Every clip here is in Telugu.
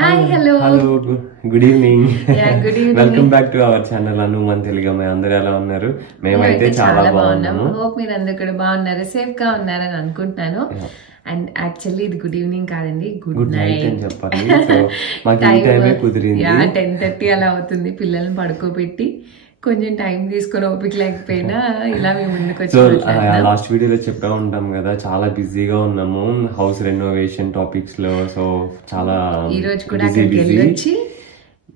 Hi, hello. Hello, good evening. Yeah, good evening. Welcome back to our channel Anu Manteliga. మేము అందరూ ఎలా ఉన్నారు? మేమైతే చాలా బాగున్నాము. హోప్ మీరు అందరూ కూడా బాగున్నారు, సేఫ్ గా ఉన్నారని అనుకుంటున్నాను. అండ్ యాక్చువల్లీ ఇది గుడ్ ఈవినింగ్ కాదండి, గుడ్ నైట్ అని చెప్పాలి. సో మాకు ఈ టైమే కుదిరింది. 10:30 అలా అవుతుంది. పిల్లల్ని పడుకోబెట్టి కొంచెం టైం తీసుకొని ఓపిక లేకపోయినా ఇలా మేము ముందుకు సో లాస్ట్ వీడియోలో చెప్పా ఉంటాం కదా, చాలా బిజీగా ఉన్నాము హౌస్ రెనోవేషన్ టాపిక్స్ లో. సో చాలా ఈ రోజు కూడా అక్కడికి వెళ్ళొచ్చి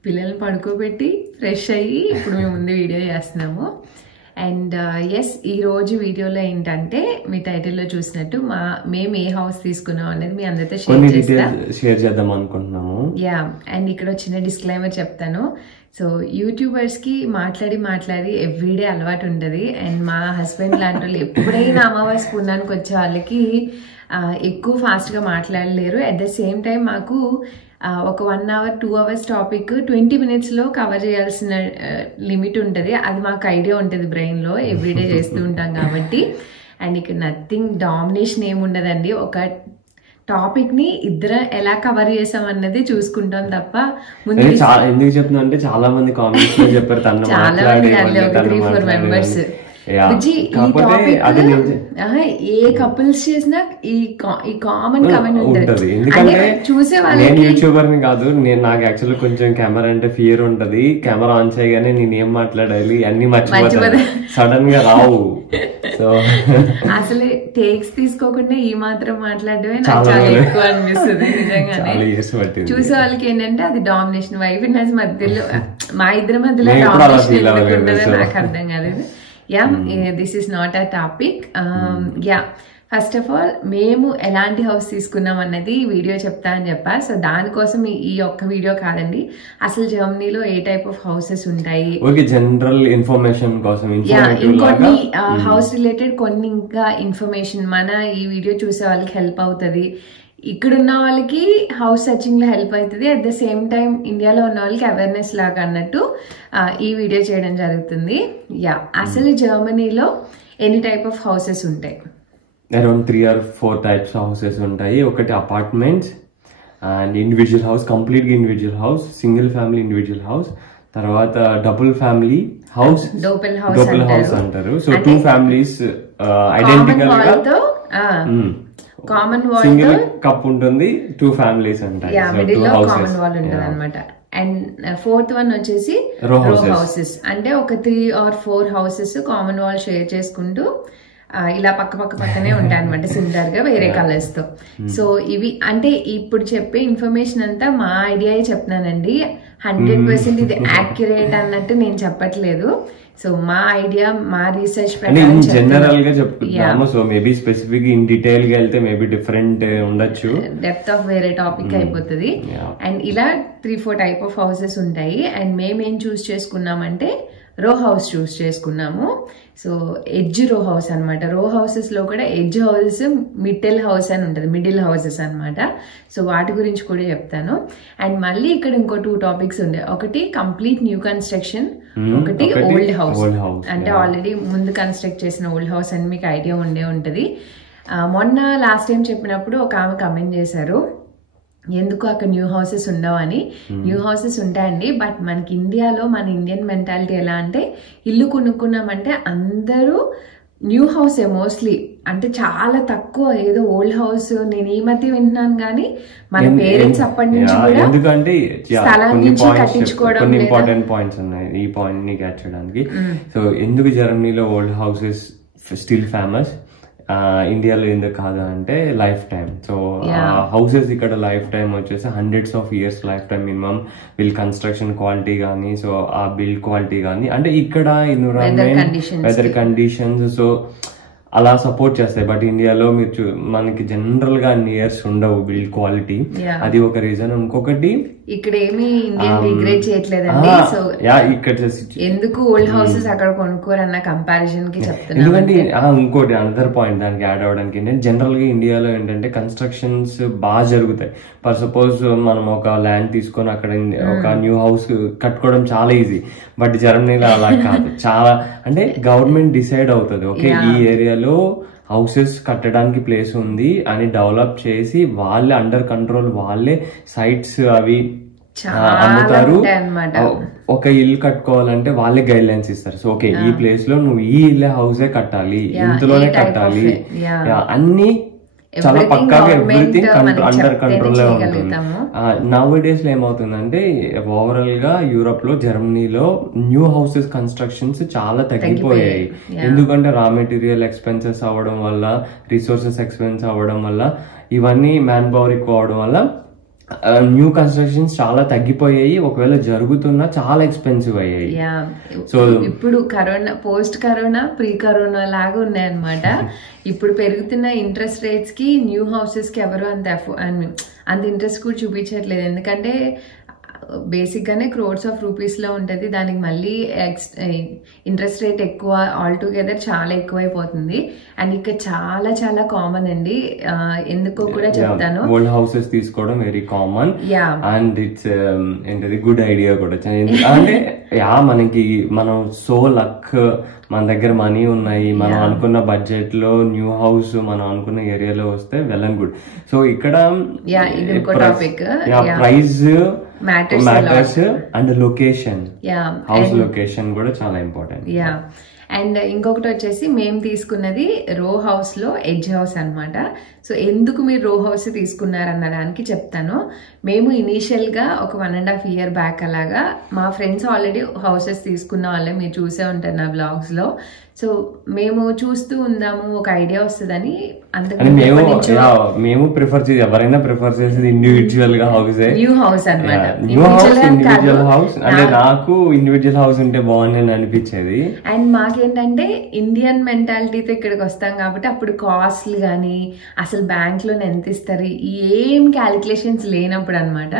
పిల్లల్ని పడుకోబెట్టి ఫ్రెష్ అయ్యి ఇప్పుడు మేము ముందు వీడియో చేస్తున్నాము. అండ్ ఎస్, ఈ రోజు వీడియోలో ఏంటంటే మీ టైటిల్లో చూసినట్టు మేము ఏ హౌస్ తీసుకున్నాం అనేది మీ అందరితో షేర్ చేద్దాం అనుకుంటున్నాము. యా, అండ్ ఇక్కడ చిన్న డిస్క్లైమర్ చెప్తాను. సో యూట్యూబర్స్ కి మాట్లాడి ఎవ్రీడే అలవాటు ఉంటుంది. అండ్ మా హస్బెండ్ లాంటి వాళ్ళు ఎప్పుడైనా అమావాస్య పుణ్యానికి వచ్చే వాళ్ళకి ఎక్కువ ఫాస్ట్ గా మాట్లాడలేరు. అట్ ద సేమ్ టైం మాకు ఒక 1 hour 2 hours టాపిక్ 20 minutes లో కవర్ చేయాల్సిన లిమిట్ ఉంటుంది. అది మాకు ఐడియా ఉంటుంది బ్రెయిన్ లో, ఎవ్రీడే చేస్తూ ఉంటాం కాబట్టి. అండ్ ఇక్కడ నథింగ్ డామినేషన్ ఏముండదండి. ఒక టాపిక్ ని ఇద్దరు ఎలా కవర్ చేసాం అన్నది చూసుకుంటాం తప్ప ముందు ఎందుకు చెప్తున్నా అంటే చాలా మంది కామెంట్స్ లో చెప్పారు, చాలా మంది 3-4 members ఏ కపుల్స్ చేసినా ఈ కామన్ కమెంట్ ఉంటుంది. చూసే వాళ్ళకి యూట్యూబర్ ని కాదు, నేను నాకు యాక్చువల్లీ కొంచెం కెమెరా అంటే ఫియర్ ఉంటది. కెమెరా ఆన్ చేయగానే నేను ఏం మాట్లాడాలి అన్ని మర్చిపోతాను, సడన్ గా రావు. సో అసలు టేక్స్ తీసుకోకుండా ఈ మాత్రం మాట్లాడడమే నాకు చాలా ఎక్కువ అనిపిస్తుంది నిజంగానే. చూసే వాళ్ళకి ఏంటంటే అది డామినేషన్, వైఫ్ అండ్ హస్బెండ్ మధ్యలో, మా ఇద్దరి మధ్యలో డామినేషన్ ఎందుకు ఉంటుందో నాకు అర్థం కాలేదు. Yeah, this is not a topic. Yeah, first of all మేము ఎలాంటి హౌస్ తీసుకున్నాం అన్నది వీడియో చెప్తా అని చెప్పా. సో దానికోసం ఈ ఒక్క వీడియో కాదండి, అసలు జర్మనీలో ఏ టైప్ ఆఫ్ హౌసెస్ ఉంటాయి, జనరల్ ఇన్ఫర్మేషన్ కోసం, ఇంకొన్ని హౌస్ రిలేటెడ్ కొన్ని ఇంకా ఇన్ఫర్మేషన్ మన ఈ వీడియో చూసే వాళ్ళకి హెల్ప్ అవుతుంది. ఇక్కడున్న వాళ్ళకి హౌస్ సర్చింగ్ లో హెల్ప్ అవుతుంది. అట్ ద సేమ్ టైం ఇండియాలో ఉన్న వాళ్ళకి అవేర్నెస్ లాగా అన్నట్టు ఈ వీడియో చేయడం జరుగుతుంది. యా, అసలు జర్మనీలో ఎన్ని టైప్ ఆఫ్ హౌసెస్ ఉంటాయి? అరౌండ్ 3 or 4 types హౌసెస్ ఉంటాయి. ఒకటి apartments and individual house, complete గా individual house, single family individual house, తర్వాత డబుల్ ఫ్యామిలీ హౌస్, డోపెల్ హౌస్ అంటారు. సో 2 families ఐడెంటికల్ గా కామన్ వాల్, సింగిల్ కప్ ఉంటుంది, 2 families ఉంటాయి. మిడిల్ లో కామన్ వాల్ ఉంటుంది అనమాట. అండ్ 4th one వచ్చేసి రో హౌసెస్, అంటే ఒక 3 or 4 houses common wall share చేసుకుంటూ ఇలా పక్కనే ఉంటాయి అనమాట, సిమిలర్ గా వేరే కలర్స్ తో. సో ఇవి అంటే ఇప్పుడు చెప్పే ఇన్ఫర్మేషన్ అంతా మా ఐడియా చెప్తున్నానండి. 100% ఇది యాక్యురేట్ అన్నట్టు నేను చెప్పట్లేదు. సో మా ఐడియా, మా రీసెర్చ్ ప్రకారం జనరల్ గా చెప్తున్నాము. So maybe specific in detail గా వెళ్తే మేబీ డిఫరెంట్ ఉండొచ్చు, డెప్త్ ఆఫ్ వేరే టాపిక్ అయిపోతుంది. అండ్ ఇలా 3-4 type ఆఫ్ హౌసెస్ ఉంటాయి. అండ్ మేమేం చూస్ చేసుకున్నామంటే రో హౌస్ చూస్ చేసుకున్నాము. సో ఎడ్జ్ రో హౌస్ అనమాట. రో హౌసెస్ లో కూడా ఎడ్జ్ హౌసెస్, మిడిల్ హౌస్ అని ఉంటుంది, మిడిల్ హౌసెస్ అనమాట. సో వాటి గురించి కూడా చెప్తాను. అండ్ మళ్ళీ ఇక్కడ ఇంకో 2 topics ఉండే, ఒకటి కంప్లీట్ న్యూ కన్స్ట్రక్షన్, ఒకటి ఓల్డ్ హౌస్, అంటే ఆల్రెడీ ముందు కన్స్ట్రక్ట్ చేసిన ఓల్డ్ హౌస్ అని మీకు ఐడియా ఉండే ఉంటది. మొన్న లాస్ట్ టైం చెప్పినప్పుడు ఒక ఆమె కమెంట్ చేశారు, ఎందుకు అక్కడ న్యూ హౌసెస్ ఉండవు అని. న్యూ హౌసెస్ ఉంటాయండి, బట్ మనకి ఇండియాలో మన ఇండియన్ మెంటాలిటీ ఎలా అంటే, ఇల్లు కొనుక్కున్నామంటే అందరూ న్యూ హౌసే మోస్ట్లీ, అంటే చాలా తక్కువ ఏదో ఓల్డ్ హౌస్. నేను ఈ మధ్య వింటున్నాను కానీ మన పేరెంట్స్ అప్పటి నుంచి కూడా ఎందుకంటే స్థలం నుంచి కట్టించుకోవడం. ఇంపార్టెంట్ పాయింట్స్ ఉన్నాయి ఈ పాయింట్ ని క్యాచ్ చేయడానికి. సో ఎందుకు జర్మనీలో ఓల్డ్ హౌసెస్ స్టిల్ ఫేమస్, ఇండియాలో ఎందుకు కాదు అంటే లైఫ్ టైం. సో హౌసెస్ ఇక్కడ లైఫ్ టైం వచ్చేసి hundreds of years life time minimum. వీళ్ళ కన్స్ట్రక్షన్ క్వాలిటీ కానీ, సో ఆ బిల్డ్ క్వాలిటీ కానీ, అంటే ఇక్కడ ఎన్విరాన్మెంట్, వెదర్ కండిషన్స్, సో అలా సపోర్ట్ చేస్తాయి. బట్ ఇండియాలో మీరు మనకి జనరల్ గా అన్ని ఇయర్స్ ఉండవు బిల్డ్ క్వాలిటీ, అది ఒక రీజన్. ఇంకొకటి ఇక్కడ ఏమి ఇండియన్ డిగ్రేడ్ చేయట్లేదండి. సో ఇక్కడ ఎందుకు ఓల్డ్ హౌసెస్ అక్కడ కొనుక్కోరన్న కంపారిజన్ కి చెప్తున్నాను. ఎందుకంటే ఇంకోటి అనదర్ పాయింట్ దానికి యాడ్ అవ్వడానికి ఏంటంటే, జనరల్ గా ఇండియాలో ఏంటంటే కన్స్ట్రక్షన్స్ బాగా జరుగుతాయి. ఫర్ సపోజ్ మనం ఒక ల్యాండ్ తీసుకొని అక్కడ ఒక న్యూ హౌస్ కట్టుకోవడం చాలా ఈజీ. బట్ జర్మనీలో అలా కాదు, చాలా అంటే గవర్నమెంట్ డిసైడ్ అవుతుంది, ఓకే ఈ ఏరియాలో హౌసెస్ కట్టడానికి ప్లేస్ ఉంది అని డెవలప్ చేసి వాళ్ళే అండర్ కంట్రోల్, వాళ్ళే సైట్స్ అవి అమ్ముతారు. ఒక ఇల్లు కట్టుకోవాలంటే వాళ్ళే గైడ్ లైన్స్ ఇస్తారు. సో ఓకే, ఈ ప్లేస్ లో నువ్వు ఈ ఇల్లు హౌసే కట్టాలి, ఇంతలోనే కట్టాలి, అన్ని చాలా పక్కాగా ఎవ్రీథింగ్ అండర్ కంట్రోల్ లో ఉంటుంది. నౌ డేస్ లో ఏమవుతుందంటే ఓవరాల్ గా యూరోప్ లో, జర్మనీలో న్యూ హౌసెస్ కన్స్ట్రక్షన్స్ చాలా తగ్గిపోయాయి. ఎందుకంటే రా మెటీరియల్ ఎక్స్పెన్సెస్ అవ్వడం వల్ల, రిసోర్సెస్ ఎక్స్పెన్స్ అవ్వడం వల్ల, ఇవన్నీ మ్యాన్ పవర్ ఎక్కువ అవడం వల్ల న్యూ కన్స్ట్రక్షన్స్ చాలా తగ్గిపోయాయి. ఒకవేళ జరుగుతున్నా చాలా ఎక్స్పెన్సివ్ అయ్యాయి. సో ఇప్పుడు corona, post corona, pre corona లాగా ఉన్నాయన్నమాట. ఇప్పుడు పెరుగుతున్న ఇంట్రెస్ట్ రేట్స్ కి న్యూ హౌసెస్ కి ఎవరు అంత ఇంట్రెస్ట్ కూడా చూపించట్లేదు. ఎందుకంటే బేసిక్ గానే క్రోర్స్ ఆఫ్ రూపీస్ లో ఉంటది, దానికి మళ్ళీ ఇంట్రెస్ట్ రేట్ ఎక్కువ, ఆల్ టుగెదర్ చాలా ఎక్కువైపోతుంది. అండ్ ఇక్కడ చాలా చాలా కామన్ అండి, ఎందుకో కూడా చెప్తాను. ఓల్డ్ హౌసెస్ తీసుకోవడం వెరీ కామన్ అండ్ ఇట్స్ ఏంటది గుడ్ ఐడియా కూడా. అంటే మనం సో లక్, మన దగ్గర మనీ ఉన్నాయి, మనం అనుకున్న బడ్జెట్ లో న్యూ హౌస్ మనం అనుకున్న ఏరియాలో వస్తే వెల్ అండ్ గుడ్. సో ఇక్కడ price matters and location, house location కూడా చాలా ఇంపార్టెంట్. అండ్ ఇంకొకటి వచ్చేసి మేము తీసుకున్నది రో హౌస్ లో ఎడ్జ్ హౌస్ అన్నమాట. సో ఎందుకు మీరు రో హౌస్ తీసుకున్నారన్న దానికి చెప్తాను. మేము ఇనీషియల్ గా ఒక 1.5 year బ్యాక్ అలాగా మా ఫ్రెండ్స్ ఆల్రెడీ హౌసెస్ తీసుకున్న వాళ్ళే, మీరు చూసే ఉంటారు నా బ్లాగ్స్ లో. సో మేము చూస్తూ ఉందాము, ఒక ఐడియా వస్తుందని. మేము ప్రిఫర్ చేసి, ఎవరైనా ప్రిఫర్ చేసేది ఇండివిజువల్ గా హౌస్, న్యూ హౌస్ అన్నమాట. ఇండివిజువల్ హౌస్ అంటే నాకు ఇండివిజువల్ హౌస్ ఉంటే బాగుంది అనిపించేది. అండ్ మాకేంటంటే ఇండియన్ మెంటాలిటీతో ఇక్కడికి వస్తాం కాబట్టి అప్పుడు కాస్ట్లు గానీ, అసలు బ్యాంక్ లోన్ ఎంత ఇస్తారు, ఏం క్యాలిక్యులేషన్స్ లేనప్పుడు అనమాట.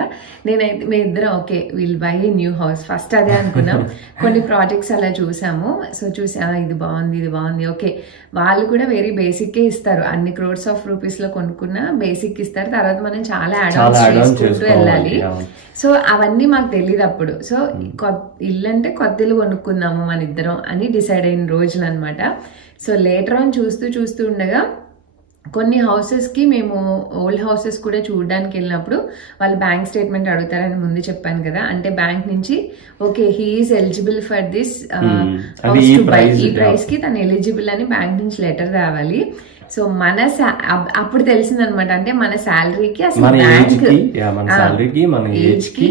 నేనైతే మీ ఇద్దరం okay will buy new house first అదే అనుకున్నాం. కొన్ని ప్రాజెక్ట్స్ అలా చూసాము. సో చూసి ఇది బాగుంది, ఇది బాగుంది, ఓకే. వాళ్ళు కూడా వెరీ బేసిక్ ఇస్తారు, అన్ని క్రోర్స్ ఆఫ్ రూపీస్ లో కొనుక్కున్న బేసిక్ ఇస్తారు. తర్వాత మనం చాలా యాడ్ చేసుకుంటూ వెళ్ళాలి. సో అవన్నీ మాకు తెలియదు అప్పుడు. సో ఇల్లు అంటే కొత్త ఇల్లు కొనుక్కుందాము మన ఇద్దరం అని డిసైడ్ అయిన రోజులు అనమాట. సో లేటర్ ఆన్ చూస్తూ ఉండగా కొన్ని హౌసెస్ కి మేము ఓల్డ్ హౌసెస్ కూడా చూడడానికి వెళ్ళినప్పుడు వాళ్ళు బ్యాంక్ స్టేట్మెంట్ అడుగుతారని ముందు చెప్పాను కదా. అంటే బ్యాంక్ నుంచి okay he's eligible for this house to buy, ఈ ప్రైస్ కి తను ఎలిజిబుల్ అని బ్యాంక్ నుంచి లెటర్ రావాలి. సో మన అప్పుడు తెలిసిందనమాట, అంటే మన శాలరీకి అసలు బ్యాంక్ ఏజ్ కి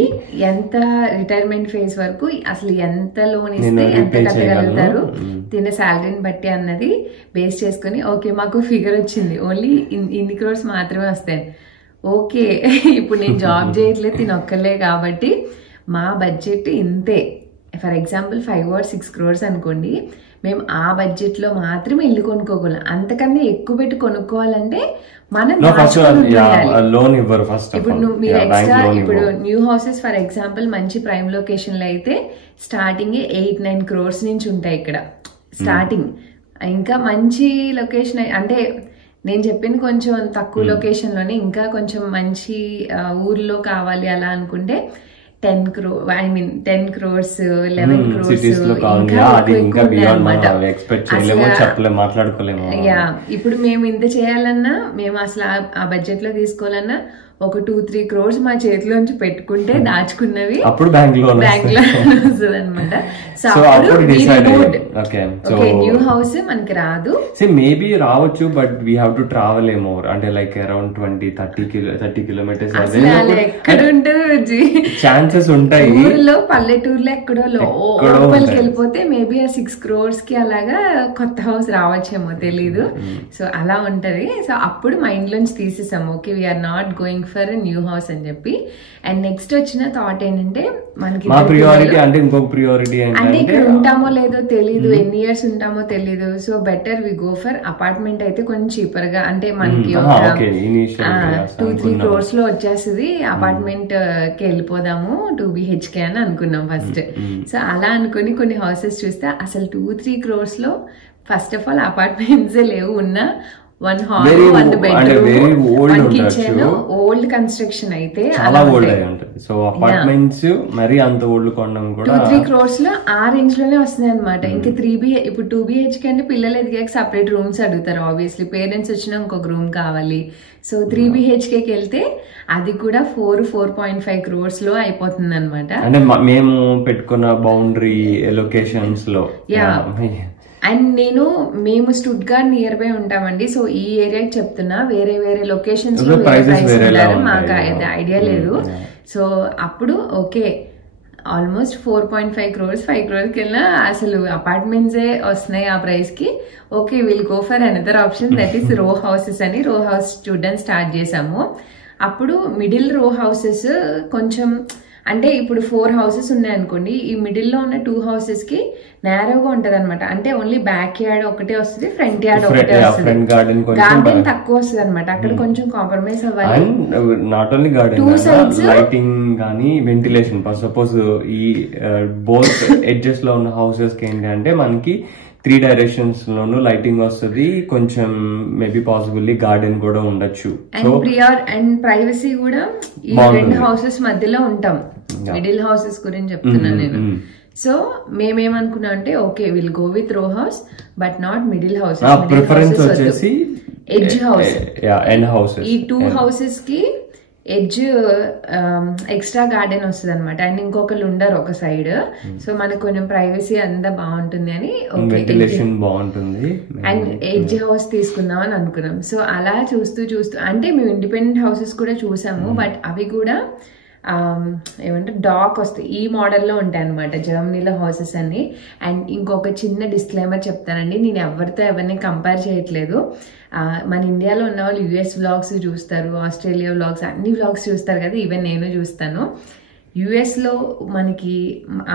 ఎంత, రిటైర్మెంట్ ఫేజ్ వరకు అసలు ఎంత లోన్ ఇస్తే ఎంత కట్టగలుగుతారు తిన్న శాలరీని బట్టి అన్నది బేస్ చేసుకుని ఓకే మాకు ఫిగర్ వచ్చింది, ఓన్లీ ఇన్ని క్రోర్స్ మాత్రమే వస్తాయి. ఓకే ఇప్పుడు నేను జాబ్ చేయట్లేదు, తినొక్కలే కాబట్టి మా బడ్జెట్ ఇంతే. ఫర్ ఎగ్జాంపుల్ 5 or 6 crores అనుకోండి, మేము ఆ బడ్జెట్ లో మాత్రమే ఇల్లు కొనుక్కోగలం. అంతకన్నా ఎక్కువ పెట్టి కొనుక్కోవాలంటే మనం లోన్ ఇవ్వరు ఫస్ట్. ఇప్పుడు మీరు ఎక్స్ట్రా, ఇప్పుడు న్యూ హౌసెస్ ఫర్ ఎగ్జాంపుల్ మంచి ప్రైమ్ లొకేషన్ లో అయితే స్టార్టింగ్ 8-9 crores నుంచి ఉంటాయి ఇక్కడ స్టార్టింగ్. ఇంకా మంచి లొకేషన్ అంటే నేను చెప్పింది కొంచెం తక్కువ లొకేషన్ లోనే, ఇంకా కొంచెం మంచి ఊర్లో కావాలి అలా అనుకుంటే 10 crores 11 crores ఇప్పుడు మేము ఇంత చేయాలన్నా, మేము అసలు ఆ బడ్జెట్ లో తీసుకోవాలన్నా ఒక 2-3 crores మా చేతిలోంచి పెట్టుకుంటే దాచుకున్నవి అప్పుడు బ్యాంక్ లో వస్తుంది అనమాట. సో అప్పుడు న్యూ హౌస్ మనకి రాదు. మేబీ రావచ్చు, but we have to travel A more, అంటే లైక్ అరౌండ్ 20-30 kilometers ఎక్కడ ఉంటుంది, ఛాన్సెస్ ఉంటాయి. ఊర్లో పల్లెటూరులో ఎక్కడో లోపలికి వెళ్ళిపోతే మేబీ ఆ 6 crores కి అలాగా కొత్త హౌస్ రావచ్చేమో తెలీదు. సో అలా ఉంటది. సో అప్పుడు మైండ్ లోంచి తీసేసాము, okay we are not going for new house అని చెప్పి. అండ్ నెక్స్ట్ వచ్చిన థాట్ ఏంటంటే మనకి అంటే ఇక్కడ ఉంటామో లేదో తెలీదు, ఎన్ని ఇయర్స్ ఉంటామో తెలీదు. So better we go for apartment అయితే కొంచెం చీపర్ గా, అంటే మనకి 2-3 crores లో వచ్చేస్తుంది. అపార్ట్మెంట్ కి వెళ్ళిపోదాము 2 BHK అని అనుకున్నాం ఫస్ట్. సో అలా అనుకుని కొన్ని హౌసెస్ చూస్తే అసలు 2-3 crores లో ఫస్ట్ ఆఫ్ ఆల్ అపార్ట్మెంట్స్ లేవు. ఉన్న 1 hall 1 bedroom 1 kitchen. Old construction అయితే చాలా ఓల్డ్ అయి ఉంటుంది. సో అపార్ట్మెంట్స్ మరి అంత ఓల్డ్ కొనడం కూడా 2-3 crores లో ఆ రేంజ్ లోనే వస్తుంది అనమాట. ఇంకా 3BH ఇప్పుడు 2BHK అంటే పిల్లలు ఎదిగాక సపరేట్ రూమ్స్ అడుగుతారు. ఆబ్వియస్లీ పేరెంట్స్ వచ్చినా ఇంకొక రూమ్ కావాలి. సో 3BHKకి వెళ్తే అది కూడా 4.5 crores లో అయిపోతుంది అనమాట. అంటే మేము పెట్టుకున్న బౌండరీ లొకేషన్స్ లో. అండ్ మేము స్టుట్గార్ట్ నియర్ బై ఉంటామండి. సో ఈ ఏరియాకి చెప్తున్నా, వేరే వేరే లొకేషన్స్ లో మాకు అయితే ఐడియా లేదు. సో అప్పుడు ఓకే ఆల్మోస్ట్ 4.5 crores 5 crores కి వెళ్ళినా అసలు అపార్ట్మెంట్స్ వస్తున్నాయి ఆ ప్రైస్ కి. Okay will go for another option, that is రో హౌసెస్ అని. రో హౌస్ చూడడం స్టార్ట్ చేసాము. అప్పుడు మిడిల్ రో హౌసెస్ కొంచెం అంటే ఇప్పుడు 4 houses ఉన్నాయి అనుకోండి, ఈ మిడిల్ లో ఉన్న 2 houses కి నేరోగా ఉంటది అనమాట. అంటే ఓన్లీ బ్యాక్ యార్డ్ ఒకటే వస్తుంది, ఫ్రంట్ యార్డ్ ఒకటే వస్తుంది, గార్డెన్ తక్కువ వస్తుంది అనమాట. అక్కడ కొంచెం కాంప్రమైజ్ అవ్వాలి. నాట్ ఓన్లీ గార్డెన్, లైటింగ్ కానీ వెంటిలేషన్. సపోజ్ ఈ బోత్ ఎడ్జెస్ లో ఉన్న హౌసెస్ కి ఏంటంటే మనకి 3 directions లోను లైటింగ్ వస్తుంది, కొంచెం మేబీ పాసిబుల్లీ గార్డెన్ కూడా ఉండొచ్చు. అండ్ ప్రైవసీ కూడా ఈ 2 houses మధ్యలో ఉంటాం. మిడిల్ హౌసెస్ గురించి చెప్తున్నాను నేను. సో మేమేమనుకున్నాం అంటే ఓకే విల్ గో విత్ రో house but not middle house. Preference వచ్చేసి ఎడ్జ్ హౌస్. ఈ 2 houses కి ఎడ్జ్ ఎక్స్ట్రా గార్డెన్ వస్తుంది అనమాట. అండ్ ఇంకొకరు ఉండరు ఒక సైడ్. సో మనకు కొంచెం ప్రైవసీ అంతా బాగుంటుంది అని బాగుంటుంది అండ్ ఎడ్జ్ హౌస్ తీసుకుందాం అని అనుకున్నాం. సో అలా చూస్తూ అంటే మేము ఇండిపెండెంట్ హౌసెస్ కూడా చూసాము, బట్ అవి కూడా ఏమంటారు డాక్ వస్తాయి, ఈ మోడల్లో ఉంటాయి అనమాట జర్మనీలో హౌసెస్ అన్ని. అండ్ ఇంకొక చిన్న డిస్క్లైమర్ చెప్తానండి, నేను ఎవరిని కంపేర్ చేయట్లేదు. మన ఇండియాలో ఉన్న వాళ్ళు యుఎస్ వ్లాగ్స్ చూస్తారు, ఆస్ట్రేలియా వ్లాగ్స్, అన్ని వ్లాగ్స్ చూస్తారు కదా, ఈవెన్ నేను చూస్తాను. యుఎస్లో మనకి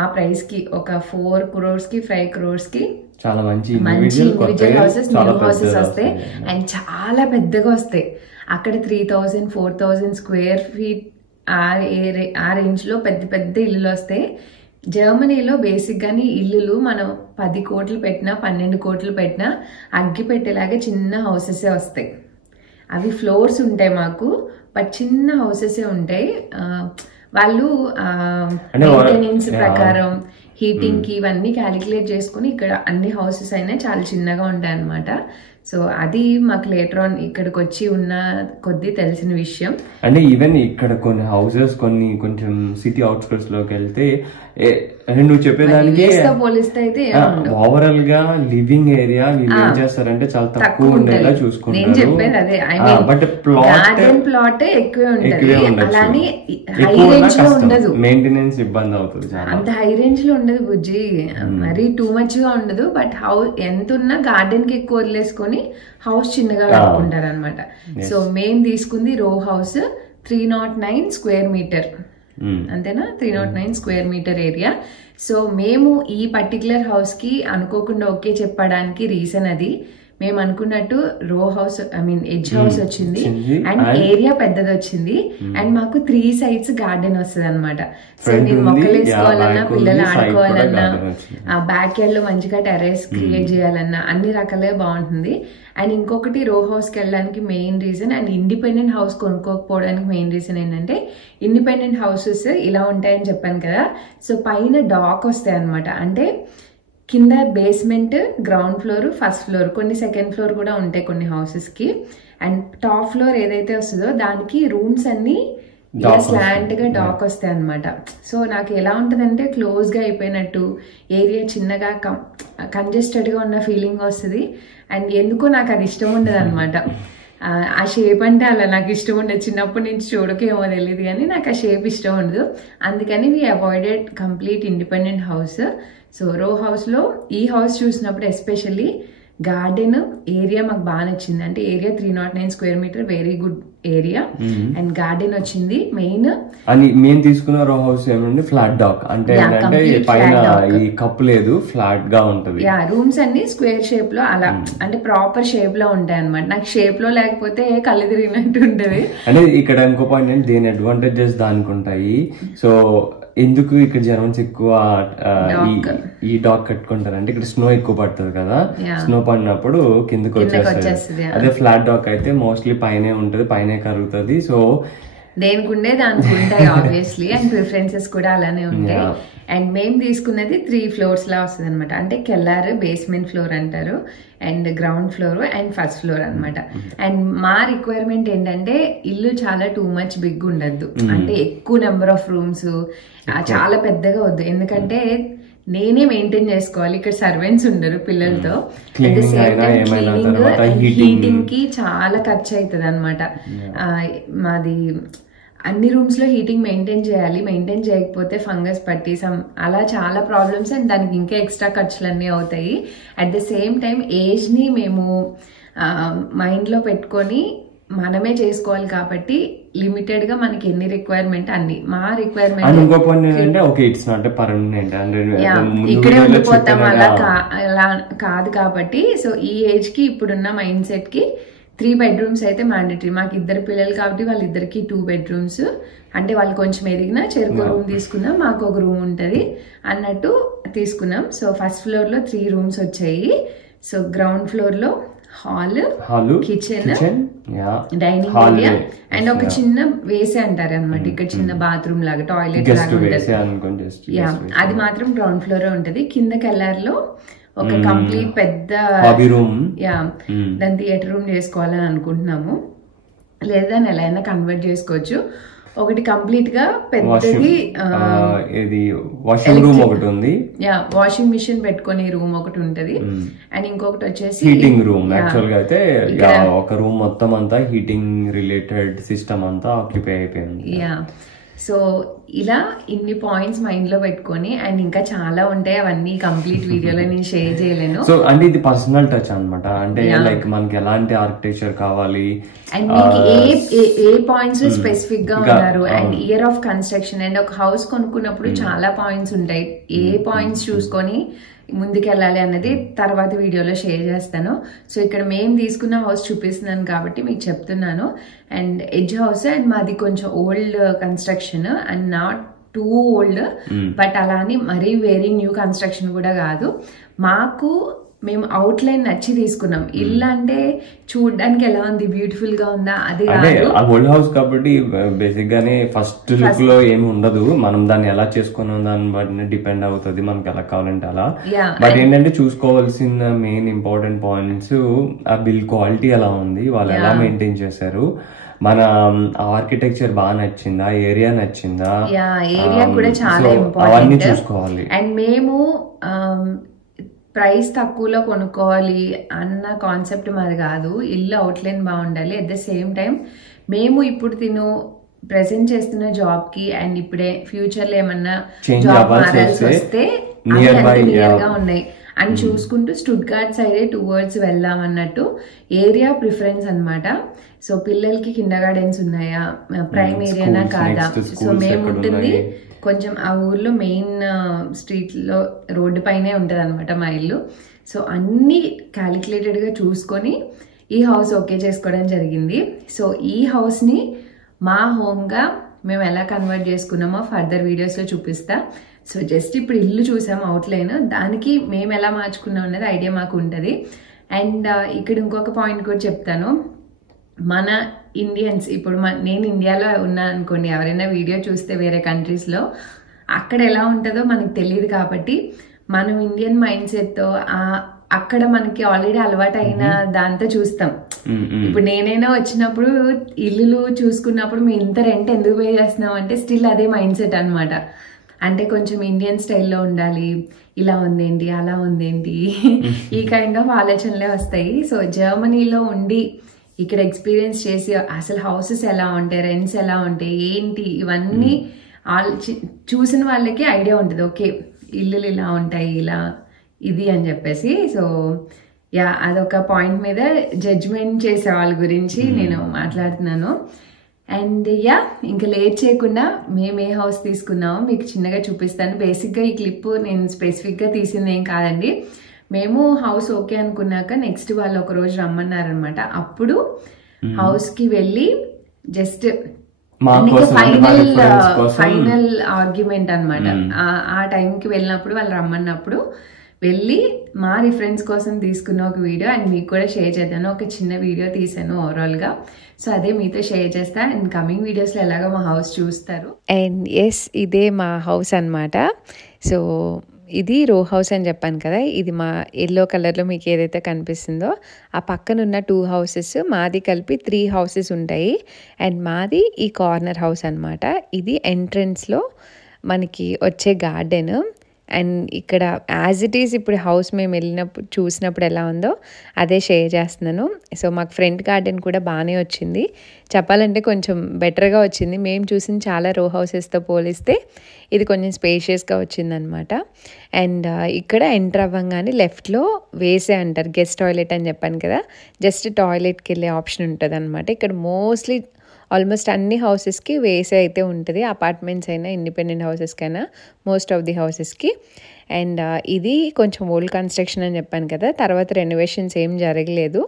ఆ ప్రైస్కి ఒక 4 crores-కి 5 crores-కి చాలా మంచి ఇండివిజువల్ హౌసెస్, న్యూ హౌసెస్ వస్తాయి. అండ్ చాలా పెద్దగా వస్తాయి. అక్కడ 3,000 4,000 square feet ఆ రేంజ్ లో పెద్ద పెద్ద ఇల్లులు వస్తాయి. జర్మనీలో బేసిక్ గానీ ఇల్లులు మనం 10 కోట్లు పెట్టినా 12 కోట్లు పెట్టినా అగ్గి పెట్టేలాగే చిన్న హౌసెస్ వస్తాయి. అవి ఫ్లోర్స్ ఉంటాయి మాకు, బట్ చిన్న హౌసెస్ ఉంటాయి. వాళ్ళు మెయింటెనెన్స్ ప్రకారం హీటింగ్ కి ఇవన్నీ క్యాలిక్యులేట్ చేసుకుని ఇక్కడ అన్ని హౌసెస్ అయినా చాలా చిన్నగా ఉంటాయి అన్నమాట. సో అది మాకు లేటర్ ఆన్ ఇక్కడికి వచ్చి ఉన్న కొద్ది తెలిసిన విషయం. అంటే ఈవెన్ ఇక్కడ కొన్ని హౌసెస్ కొంచెం సిటీ అవుట్స్కర్ట్స్ లోకి వెళ్తే నువ్వు చెప్పేదానికి పోలిస్తే అయితే ఓవరాల్ గా లివింగ్ ఏరియా వీళ్ళు ఏం చేస్తారంటే చాలా తక్కువ ఉండేలా చూసుకుంటారు. బట్ ప్లాట్ ఎక్కువే ఉంటుంది, అలానే హై రేంజ్ లో ఉండదు, మెయింటెనెన్స్ ఇబ్బంది అవుతుంది. అంత హై రేంజ్ లో ఉండదు బుజ్జి, మరీ టూ మచ్ గా ఉండదు. బట్ ఎంత ఉన్నా గార్డెన్ కి ఎక్కువ వదిలేసుకొని హౌస్ చిన్నగా కట్టుకుంటారు అనమాట. సో మేము తీసుకుంది రో హౌస్ 309 square meter, అంతేనా, 309 square meter ఏరియా. సో మేము ఈ పర్టికులర్ హౌస్ కి అనుకోకుండా ఓకే చెప్పడానికి రీజన్ అది, మేము అనుకున్నట్టు రో హౌస్ ఎడ్జ్ హౌస్ వచ్చింది అండ్ ఏరియా పెద్దది వచ్చింది అండ్ మాకు 3 sides గార్డెన్ వస్తుంది అనమాట. సో నేను మొక్కలు వేసుకోవాలన్నా, పిల్లలు ఆడుకోవాలన్నా, బ్యాక్ యార్డ్ లో మంచిగా టెర్రస్ క్రియేట్ చేయాలన్నా అన్ని రకాలుగా బాగుంటుంది. అండ్ ఇంకొకటి రో హౌస్ కి వెళ్ళడానికి main reason and independent house కొనుక్కోకపోవడానికి మెయిన్ రీజన్ ఏంటంటే, ఇండిపెండెంట్ హౌసెస్ ఇలా ఉంటాయని చెప్పాను కదా, సో పైన డాక్ వస్తాయి అనమాట. అంటే కింద basement, ground floor, first floor, కొన్ని సెకండ్ ఫ్లోర్ కూడా ఉంటాయి కొన్ని హౌసెస్ కి. అండ్ టాప్ ఫ్లోర్ ఏదైతే వస్తుందో దానికి రూమ్స్ అన్ని స్లాంట్ గా డాక్ వస్తాయి అనమాట. సో నాకు ఎలా ఉంటదంటే క్లోజ్ గా అయిపోయినట్టు, ఏరియా చిన్నగా కంజెస్టెడ్ గా ఉన్న ఫీలింగ్ వస్తుంది. అండ్ ఎందుకో నాకు అది ఇష్టం ఉండదు అనమాట. ఆ షేప్ అంటే అలా నాకు ఇష్టం ఉండదు, చిన్నప్పటి నుంచి చూడకేమో తెలియదు కానీ నాకు ఆ షేప్ ఇష్టం ఉండదు. అందుకని we avoided complete independent house. So row house లో ఈ హౌస్ చూసినప్పుడు ఎస్పెషల్లీ గార్డెన్ ఏరియా మాకు బాగా నచ్చింది. అంటే area 309 square meter, very good area. And garden వచ్చింది మెయిన్. అని మేము తీసుకున్న రో హౌస్ ఏమంటే ఫ్లాట్ డాక్, అంటే పైన ఈ కప్పు లేదు, ఫ్లాట్ గా ఉంటది. రూమ్స్ అన్ని స్క్వేర్ షేప్ లో అలా, అంటే ప్రాపర్ షేప్ లో ఉంటాయి అనమాట. నాకు షేప్ లో లేకపోతే కళ్ళు తిరిగినట్టు ఉంటది. అంటే ఇక్కడ ఇంకో పాయింట్ ఏంటి, దేని అడ్వాంటేజెస్ దానికి ఉంటాయి. సో ఎందుకు ఇక్కడ జర్మన్స్ ఎక్కువ ఈ డాగ్ కట్టుకుంటారు అంటే ఇక్కడ స్నో ఎక్కువ పడుతుంది కదా, స్నో పడినప్పుడు కిందకి వచ్చేస్తుంది. అదే ఫ్లాట్ డాగ్ అయితే మోస్ట్లీ పైనే ఉంటది, పైనే కరుగుతుంది. సో దేనికుండే దానికి ఉంటాయి ఆబ్వియస్లీ, అండ్ ప్రిఫరెన్సెస్ కూడా అలానే ఉంటాయి. అండ్ మేము తీసుకున్నది 3 floors లా వస్తుంది అనమాట. అంటే కెల్లార్, బేస్మెంట్ ఫ్లోర్ అంటారు, and ground floor and first floor అనమాట. అండ్ మా రిక్వైర్మెంట్ ఏంటంటే ఇల్లు చాలా టూ మచ్ బిగ్ ఉండద్దు, అంటే ఎక్కువ నెంబర్ ఆఫ్ రూమ్స్ చాలా పెద్దగా వద్దు. ఎందుకంటే నేనే మెయింటైన్ చేసుకోవాలి, ఇక్కడ సర్వెంట్స్ ఉండరు పిల్లలతో. At the same time cleaning and heating కి చాలా ఖర్చు అవుతుంది అనమాట. మాది అన్ని రూమ్స్ లో హీటింగ్ మెయింటైన్ చేయాలి, మెయింటైన్ చేయకపోతే ఫంగస్ పట్టి అలా చాలా ప్రాబ్లమ్స్, అండ్ దానికి ఇంకా ఎక్స్ట్రా ఖర్చులన్నీ అవుతాయి. At the same time age ని మేము మైండ్ లో పెట్టుకొని మనమే చేసుకోవాలి కాబట్టి లిమిటెడ్ గా మనకి ఎన్ని రిక్వైర్మెంట్ అన్ని. మా రిక్వైర్మెంట్ ఇక్కడే ఉండిపోతాం అలా కాదు కాబట్టి. సో ఈ ఏజ్ కి ఇప్పుడున్న మైండ్ సెట్ కి 3 bedrooms అయితే మ్యాండేటరీ. మాకు 2 పిల్లలు కాబట్టి వాళ్ళిద్దరికి 2 bedrooms, అంటే వాళ్ళు కొంచెం ఎదిగినా చెరుకు రూమ్ తీసుకున్నాం, మాకు ఒక రూమ్ ఉంటది అన్నట్టు తీసుకున్నాం. సో ఫస్ట్ ఫ్లోర్ లో 3 rooms వచ్చాయి. సో గ్రౌండ్ ఫ్లోర్ లో hall, kitchen, dining area and ఒక చిన్న వేసే అంటారు అనమాట, ఇక్కడ చిన్న బాత్రూమ్ లాగా టాయిలెట్ లాగా ఉంటుంది. అది మాత్రం గ్రౌండ్ ఫ్లోర్ ఉంటది. కింద కెల్లార్ లో ఒక కంప్లీట్ పెద్ద రూమ్, దాని థియేటర్ రూమ్ చేసుకోవాలని అనుకుంటున్నాము, లేదా ఎలా అయినా కన్వర్ట్ చేసుకోవచ్చు. ఒకటి కంప్లీట్ గా పెద్దది వాషింగ్ రూమ్ ఒకటి ఉంది, వాషింగ్ మిషన్ పెట్టుకునే రూమ్ ఒకటి ఉంటది. అండ్ ఇంకొకటి వచ్చేసి హీటింగ్ రూమ్. యాక్చువల్ గా అయితే ఒక రూమ్ మొత్తం అంతా హీటింగ్ రిలేటెడ్ సిస్టమ్ అంతా ఆక్యుపై అయిపోయింది. సో ఇలా ఇన్ని పాయింట్స్ మైండ్ లో పెట్టుకొని, అండ్ ఇంకా చాలా ఉంటాయి, అవన్నీ కంప్లీట్ వీడియోలో నేను షేర్ చేయలేను. సో అంటే ఇది పర్సనల్ టచ్ అనమాట, అంటే లైక్ మనకి ఎలాంటి ఆర్కిటెక్చర్ కావాలి, అండ్ మీకు ఏ పాయింట్స్ స్పెసిఫిక్ గా ఉన్నారు, and year of construction, and ఒక హౌస్ కొనుక్కున్నప్పుడు చాలా పాయింట్స్ ఉంటాయి. ఏ పాయింట్స్ చూసుకొని ముందుకెళ్ళాలి అన్నది తర్వాత వీడియోలో షేర్ చేస్తాను. సో ఇక్కడ మేము తీసుకున్న హౌస్ చూపిస్తున్నాను కాబట్టి మీకు చెప్తున్నాను. అండ్ ఎడ్జ్ హౌస్, అండ్ మాది కొంచెం old construction, and not two old, but అలా అని మరీ వెరీ న్యూ కన్స్ట్రక్షన్ కూడా కాదు. మాకు మేము అవుట్ లైన్ నచ్చి తీసుకున్నాం. ఇల్లు అంటే చూడడానికి ఎలా ఉంది, బ్యూటిఫుల్ గా ఉందా అది కాదు. ఓల్డ్ హౌస్ కాబట్టి బేసిక్ గానే ఫస్ట్ లుక్ లో ఏమి ఉండదు, మనం దాన్ని ఎలా చేసుకున్నాం దాన్ని బట్టి డిపెండ్ అవుతుంది మనకి ఎలా కావాలంటే అలా. బట్ ఏంటంటే చూసుకోవాల్సిన మెయిన్ ఇంపార్టెంట్ పాయింట్స్, ఆ బిల్ క్వాలిటీ ఎలా ఉంది, వాళ్ళు ఎలా మెయింటైన్ చేశారు, మన ఆర్కిటెక్చర్ బాగా నచ్చిందా, ఏరియా నచ్చిందా, ఏరియా కూడా చాలా ఇంపార్టెంట్ చూసుకోవాలి. అండ్ మేము ప్రైస్ తక్కువలో కొనుక్కోవాలి అన్న కాన్సెప్ట్ మాది కాదు. ఇల్లు అవుట్లైన్ బాగుండాలి, అట్ ద సేమ్ టైం మేము ఇప్పుడు ప్రెసెంట్ చేస్తున్న జాబ్ కి అండ్ ఇప్పుడే ఫ్యూచర్ లో ఏమన్నా జాబ్ మారాల్సి వస్తే నియర్ గా ఉన్నాయి అని చూసుకుంటూ స్టుట్గార్ట్ సైడే టువర్డ్స్ వెళ్దాం అన్నట్టు ఏరియా ప్రిఫరెన్స్ అన్నమాట. సో పిల్లలకి కిండర్ గార్డెన్స్ ఉన్నాయా, ప్రైమ్ ఏరియానా కాదా. సో మేము ఉంటుంది కొంచెం ఆ ఊర్లో మెయిన్ స్ట్రీట్ లో రోడ్డు పైనే ఉంటది అనమాట మా ఇల్లు. సో అన్ని క్యాలిక్యులేటెడ్ గా చూసుకొని ఈ హౌస్ ఓకే చేసుకోవడం జరిగింది. సో ఈ హౌస్ ని మా హోమ్ గా మేము ఎలా కన్వర్ట్ చేసుకున్నామో ఫర్దర్ వీడియోస్ లో చూపిస్తా. సో జస్ట్ ఇప్పుడు ఇల్లు చూసాము అవుట్లైన్, దానికి మేము ఎలా మార్చుకున్నాం అనేది ఐడియా మాకు ఉంటుంది. అండ్ ఇక్కడ ఇంకొక పాయింట్ కూడా చెప్తాను. మన ఇండియన్స్ ఇప్పుడు నేను ఇండియాలో ఉన్నాను అనుకోండి, ఎవరైనా వీడియో చూస్తే వేరే కంట్రీస్లో అక్కడ ఎలా ఉంటుందో మనకు తెలియదు కాబట్టి మనం ఇండియన్ మైండ్ సెట్తో అక్కడ మనకి ఆల్రెడీ అలవాటు అయిన దాంతో చూస్తాం. ఇప్పుడు నేనైనా వచ్చినప్పుడు ఇల్లులు చూసుకున్నప్పుడు మీ ఇంత రెంట్ ఎందుకు పే చేస్తున్నాం అంటే స్టిల్ అదే మైండ్ సెట్ అనమాట. అంటే కొంచెం ఇండియన్ స్టైల్లో ఉండాలి, ఇలా ఉందేంటి అలా ఉందేంటి ఈ కైండ్ ఆఫ్ ఆలోచనలే వస్తాయి. సో జర్మనీలో ఉండి ఇక్కడ ఎక్స్పీరియన్స్ చేసి అసలు హౌసెస్ ఎలా ఉంటాయి, రెంట్స్ ఎలా ఉంటాయి ఏంటి ఇవన్నీ చూసిన వాళ్ళకి ఐడియా ఉంటుంది. ఓకే ఇల్లులు ఇలా ఉంటాయి, ఇలా ఇది అని చెప్పేసి. సో యా అదొక పాయింట్ మీద జడ్జ్మెంట్ చేసే వాళ్ళ గురించి నేను మాట్లాడుతున్నాను. అండ్ యా ఇంకా లేట్ చేయకుండా మేము ఏ హౌస్ తీసుకున్నామో మీకు చిన్నగా చూపిస్తాను. బేసిక్గా ఈ క్లిప్ నేను స్పెసిఫిక్గా తీసింది ఏం కాదండి. మేము హౌస్ ఓకే అనుకున్నాక నెక్స్ట్ వాళ్ళు ఒక రోజు రమ్మన్నారనమాట. అప్పుడు హౌస్కి వెళ్ళి జస్ట్ మా కోసం ఫైనల్ ఆర్గ్యుమెంట్ అనమాట. ఆ టైంకి వెళ్ళినప్పుడు వాళ్ళు రమ్మన్నప్పుడు వెళ్ళి మా రిఫరెన్స్ కోసం తీసుకున్న ఒక వీడియో అండ్ మీకు కూడా షేర్ చేద్దాను. ఒక చిన్న వీడియో తీసాను ఓవరాల్ గా. సో అదే మీతో షేర్ చేస్తా. అండ్ కమింగ్ వీడియోస్ లో ఎలాగో మా హౌస్ చూస్తారు. అండ్ ఎస్, ఇదే మా హౌస్ అన్నమాట. సో ఇది రో హౌస్ అని చెప్పాను కదా, ఇది మా ఎల్లో కలర్లో మీకు ఏదైతే కనిపిస్తుందో ఆ పక్కనున్న 2 హౌసెస్, మాది కలిపి 3 హౌసెస్ ఉంటాయి. అండ్ మాది ఈ కార్నర్ హౌస్ అనమాట. ఇది ఎంట్రన్స్లో మనకి వచ్చే గార్డెన్. అండ్ ఇక్కడ యాజ్ ఇట్ ఈస్ ఇప్పుడు హౌస్ మేము వెళ్ళినప్పుడు చూసినప్పుడు ఎలా ఉందో అదే షేర్ చేస్తున్నాను. సో మాకు ఫ్రంట్ గార్డెన్ కూడా బాగానే వచ్చింది, చెప్పాలంటే కొంచెం బెటర్గా వచ్చింది. మేము చూసిన చాలా రో హౌసెస్తో పోలిస్తే ఇది కొంచెం స్పేషియస్గా వచ్చిందనమాట. అండ్ ఇక్కడ ఎంటర్ అవ్వగానే లెఫ్ట్లో వేసే అంటారు, గెస్ట్ టాయిలెట్ అని చెప్పాను కదా, జస్ట్ టాయిలెట్కి వెళ్ళే ఆప్షన్ ఉంటుంది అనమాట. ఇక్కడ మోస్ట్లీ ఆల్మోస్ట్ అన్ని హౌసెస్కి వేసే అయితే ఉంటుంది, అపార్ట్మెంట్స్ అయినా ఇండిపెండెంట్ హౌసెస్కైనా మోస్ట్ ఆఫ్ ది హౌసెస్కి. అండ్ ఇది కొంచెం ఓల్డ్ కన్స్ట్రక్షన్ అని చెప్పాను కదా, తర్వాత రెనోవేషన్స్ ఏం జరగలేదు.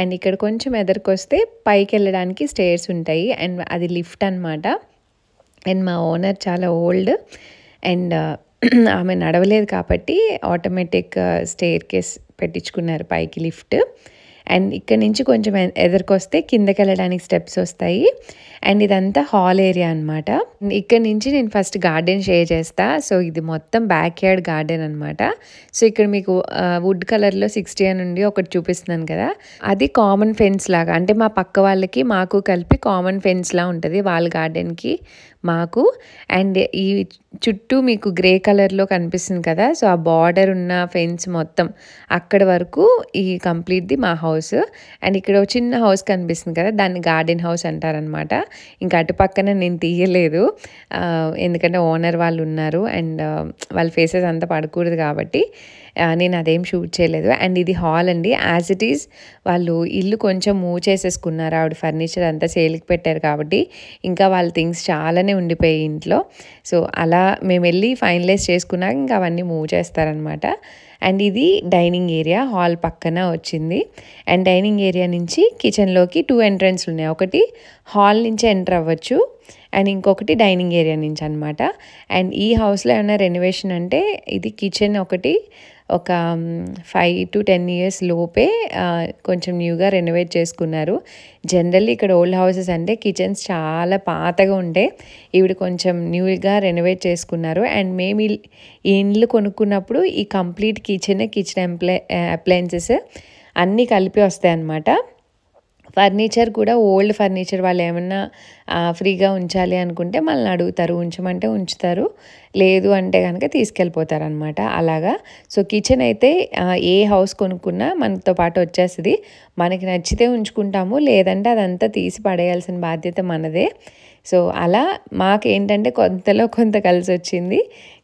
అండ్ ఇక్కడ కొంచెం ఎదురుకొస్తే పైకి వెళ్ళడానికి స్టేర్స్ ఉంటాయి అండ్ అది లిఫ్ట్ అనమాట. అండ్ మా ఓనర్ చాలా ఓల్డ్ అండ్ ఆమె నడవలేదు కాబట్టి ఆటోమేటిక్ స్టేర్ కేస్ పెట్టించుకున్నారు పైకి లిఫ్ట్. అండ్ ఇక్కడ నుంచి కొంచెం ఎదురుకొస్తే కిందకి వెళ్ళడానికి స్టెప్స్ వస్తాయి. అండ్ ఇదంతా హాల్ ఏరియా అనమాట. ఇక్కడ నుంచి నేను ఫస్ట్ గార్డెన్ షేర్ చేస్తా. సో ఇది మొత్తం బ్యాక్ యార్డ్ గార్డెన్ అనమాట. సో ఇక్కడ మీకు వుడ్ కలర్లో 60 నుండి ఒకటి చూపిస్తున్నాను కదా, అది కామన్ ఫెన్స్ లాగా, అంటే మా పక్క వాళ్ళకి మాకు కలిపి కామన్ ఫెన్స్ లా ఉంటుంది వాళ్ళ గార్డెన్కి మాకు. అండ్ ఈ చుట్టూ మీకు గ్రే కలర్లో కనిపిస్తుంది కదా, సో ఆ బార్డర్ ఉన్న ఫెన్స్ మొత్తం అక్కడ వరకు ఈ కంప్లీట్ది మా హౌస్. అండ్ ఇక్కడ చిన్న హౌస్ కనిపిస్తుంది కదా, దాన్ని గార్డెన్ హౌస్ అంటారనమాట. ఇంకా అటు పక్కన నేను తీయలేదు ఎందుకంటే ఓనర్ వాళ్ళు ఉన్నారు అండ్ వాళ్ళ ఫేసెస్ అంతా పడకూడదు కాబట్టి నేను అదేం షూట్ చేయలేదు. అండ్ ఇది హాల్ అండి, యాజ్ ఇట్ ఈజ్ వాళ్ళు ఇల్లు కొంచెం మూవ్ చేసేసుకున్నారు, ఆవిడ ఫర్నిచర్ అంతా సేల్కి పెట్టారు కాబట్టి ఇంకా వాళ్ళ థింగ్స్ చాలానే ఉండిపోయాయి ఇంట్లో. సో అలా మేము వెళ్ళి ఫైనలైజ్ చేసుకున్నాక ఇంకా అవన్నీ మూవ్ చేస్తారనమాట. అండ్ ఇది డైనింగ్ ఏరియా, హాల్ పక్కన వచ్చింది. అండ్ డైనింగ్ ఏరియా నుంచి కిచెన్లోకి 2 ఎంట్రన్స్ ఉన్నాయి, ఒకటి హాల్ నుంచి ఎంటర్ అవ్వచ్చు అండ్ ఇంకొకటి డైనింగ్ ఏరియా నుంచి అనమాట. అండ్ ఈ హౌస్లో ఏమైనా రెనోవేషన్ అంటే ఇది కిచెన్ ఒకటి ఒక 5 to 10 years లోపే కొంచెం న్యూగా రెనోవేట్ చేసుకున్నారు. జనరల్లీ ఇక్కడ ఓల్డ్ హౌసెస్ అంటే కిచెన్స్ చాలా పాతగా ఉంటాయి, ఈవిడ కొంచెం న్యూగా రెనోవేట్ చేసుకున్నారు. అండ్ మేము ఈ ఇల్లు కొనుక్కున్నప్పుడు ఈ కంప్లీట్ కిచెన్ అప్లయన్సెస్ అన్నీ కలిపి వస్తాయి అన్నమాట. ఫర్నిచర్ కూడా ఓల్డ్ ఫర్నిచర్ వాళ్ళు ఏమన్నా ఫ్రీగా ఉంచాలి అనుకుంటే మనల్ని అడుగుతారు, ఉంచమంటే ఉంచుతారు, లేదు అంటే కనుక తీసుకెళ్ళిపోతారు అనమాట అలాగా. సో కిచెన్ అయితే ఏ హౌస్ కొనుక్కున్నా మనతో పాటు వచ్చేస్తుంది, మనకి నచ్చితే ఉంచుకుంటాము, లేదంటే అదంతా తీసి పడేయాల్సిన బాధ్యత మనదే. సో అలా మాకేంటంటే కొంతలో కొంత కలిసి వచ్చింది.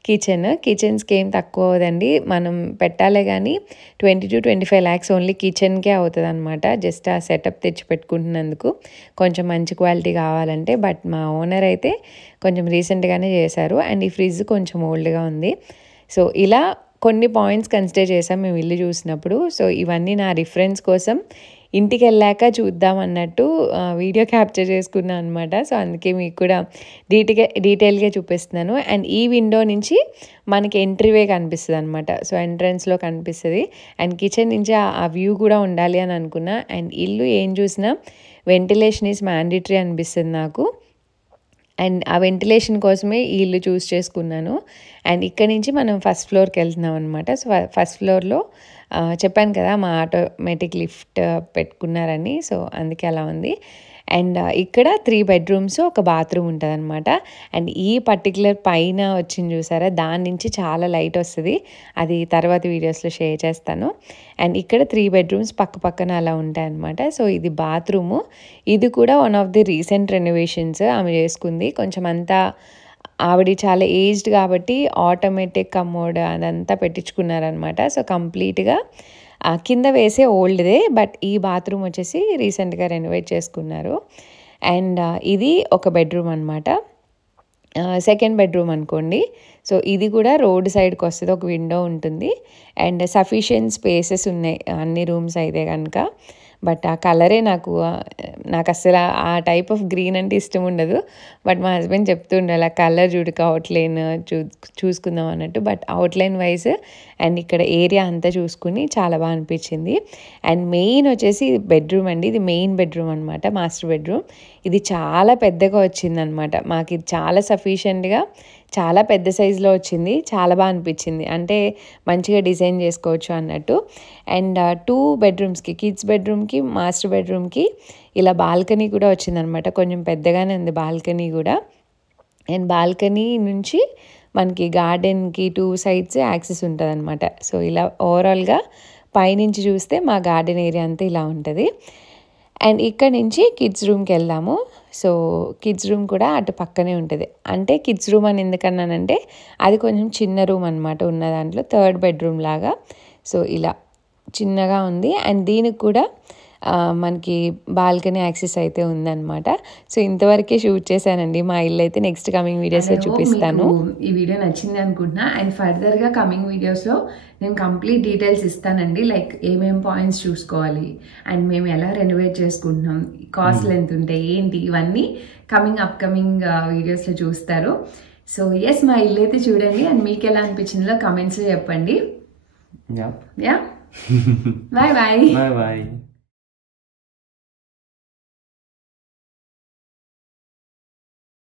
కిచెన్స్కి ఏం తక్కువ అవదండి, మనం పెట్టాలే కానీ 20 to 25 lakhs ఓన్లీ కిచెన్కే అవుతుంది అనమాట, జస్ట్ ఆ సెటప్ తెచ్చి పెట్టుకుంటున్నందుకు. కొంచెం మంచి క్వాలిటీ కావాలంటే. బట్ మా ఓనర్ అయితే కొంచెం రీసెంట్గానే చేశారు. అండ్ ఈ ఫ్రిడ్జ్ కొంచెం ఓల్డ్గా ఉంది. సో ఇలా కొన్ని పాయింట్స్ కన్సిడర్ చేసాం మేము ఇల్లు చూసినప్పుడు. సో ఇవన్నీ నా రిఫరెన్స్ కోసం ఇంటికి వెళ్ళాక చూద్దాం అన్నట్టు వీడియో క్యాప్చర్ చేసుకున్నాను అనమాట. సో అందుకే మీకు కూడా డీటెయిల్గా చూపిస్తున్నాను. అండ్ ఈ విండో నుంచి మనకి ఎంట్రీవే కనిపిస్తుంది అనమాట, సో ఎంట్రన్స్లో కనిపిస్తుంది. అండ్ కిచెన్ నుంచి ఆ వ్యూ కూడా ఉండాలి అని అనుకున్నా. అండ్ ఇల్లు ఏం చూసినా వెంటిలేషన్ ఈజ్ మ్యాండేటరీ అనిపిస్తుంది నాకు. అండ్ ఆ వెంటిలేషన్ కోసమే ఈ ఇల్లు చూస్ చేసుకున్నాను. అండ్ ఇక్కడ నుంచి మనం ఫస్ట్ ఫ్లోర్కి వెళ్తున్నాం అనమాట. సో ఫస్ట్ ఫ్లోర్లో చెప్పాను కదా మా ఆటోమేటిక్ లిఫ్ట్ పెట్టుకున్నారని, సో అందుకే అలా ఉంది. అండ్ ఇక్కడ 3 bedrooms ఒక బాత్రూమ్ ఉంటుంది అనమాట. అండ్ ఈ పర్టికులర్ పైన వచ్చింది చూసారా, దాని నుంచి చాలా లైట్ వస్తుంది, అది తర్వాత వీడియోస్లో షేర్ చేస్తాను. అండ్ ఇక్కడ 3 bedrooms పక్క పక్కన అలా ఉంటాయి అనమాట. సో ఇది బాత్రూము, ఇది కూడా one of the recent renovations ఆమె చేసుకుంది. కొంచెం అంతా ఆవిడ చాలా ఏజ్డ్ కాబట్టి ఆటోమేటిక్ కమోడ్ అదంతా పెట్టించుకున్నారనమాట. సో కంప్లీట్గా కింద వేసే ఓల్డ్దే, బట్ ఈ బాత్రూమ్ వచ్చేసి రీసెంట్గా రెనోవేట్ చేసుకున్నారు. అండ్ ఇది ఒక బెడ్రూమ్ అనమాట, సెకండ్ బెడ్రూమ్ అనుకోండి. సో ఇది కూడా రోడ్ సైడ్కి వస్తుంది, ఒక విండో ఉంటుంది. అండ్ సఫిషియెంట్ స్పేసెస్ ఉన్నాయి అన్ని రూమ్స్ అయితే కనుక. బట్ ఆ కలరే నాకు అసలు ఆ టైప్ ఆఫ్ గ్రీన్ అంటే ఇష్టం ఉండదు. బట్ మా హస్బెండ్ చెప్తుండే అలా కలర్ చూడక అవుట్లైన్ చూసుకుందాం అన్నట్టు. బట్ అవుట్లైన్ వైజ్ అండ్ ఇక్కడ ఏరియా అంతా చూసుకుని చాలా బాగా అనిపించింది. అండ్ మెయిన్ వచ్చేసి బెడ్రూమ్ అండి. ఇది మెయిన్ బెడ్రూమ్ అనమాట, మాస్టర్ బెడ్రూమ్. ఇది చాలా పెద్దగా వచ్చిందనమాట. మాకు ఇది చాలా సఫిషియెంట్గా చాలా పెద్ద సైజులో వచ్చింది. చాలా బాగా అనిపించింది, అంటే మంచిగా డిజైన్ చేసుకోవచ్చు అన్నట్టు. అండ్ 2 బెడ్రూమ్స్కి, కిడ్స్ బెడ్రూమ్కి, మాస్టర్ బెడ్రూమ్కి ఇలా బాల్కనీ కూడా వచ్చిందనమాట. కొంచెం పెద్దగానే ఉంది బాల్కనీ కూడా. అండ్ బాల్కనీ నుంచి మనకి గార్డెన్కి 2 సైడ్స్ యాక్సెస్ ఉంటుంది అనమాట. సో ఇలా ఓవరాల్గా పైనుంచి చూస్తే మా గార్డెన్ ఏరియా అంతా ఇలా ఉంటుంది. అండ్ ఇక్కడ నుంచి కిడ్స్ రూమ్కి వెళ్దాము. సో కిడ్స్ రూమ్ కూడా అటు పక్కనే ఉంటుంది. అంటే కిడ్స్ రూమ్ అని ఎందుకన్నానంటే అది కొంచెం చిన్న రూమ్ అనమాట, ఉన్న దాంట్లో 3rd బెడ్రూమ్ లాగా. సో ఇలా చిన్నగా ఉంది. అండ్ దీనికి కూడా మనకి బాల్కనీ యాక్సెస్ అయితే ఉందన్నమాట. సో ఇంతవరకే షూట్ చేశానండి మా ఇల్లు అయితే. నెక్స్ట్ కమింగ్ వీడియోస్లో చూపిస్తాను. ఈ వీడియో నచ్చింది అనుకుంటున్నా. అండ్ ఫర్దర్గా కమింగ్ వీడియోస్లో నేను కంప్లీట్ డీటెయిల్స్ ఇస్తానండి. లైక్ ఏమేం పాయింట్స్ చూసుకోవాలి అండ్ మేము ఎలా రెనోవేట్ చేసుకుంటున్నాం, కాస్ట్ ఎంత ఉంటాయి ఏంటి, ఇవన్నీ అప్కమింగ్ వీడియోస్లో చూస్తారు. సో ఎస్, మా ఇల్లు అయితే చూడండి అండ్ మీకు ఎలా అనిపించిందో కమెంట్స్లో చెప్పండి. Yeah bye bye.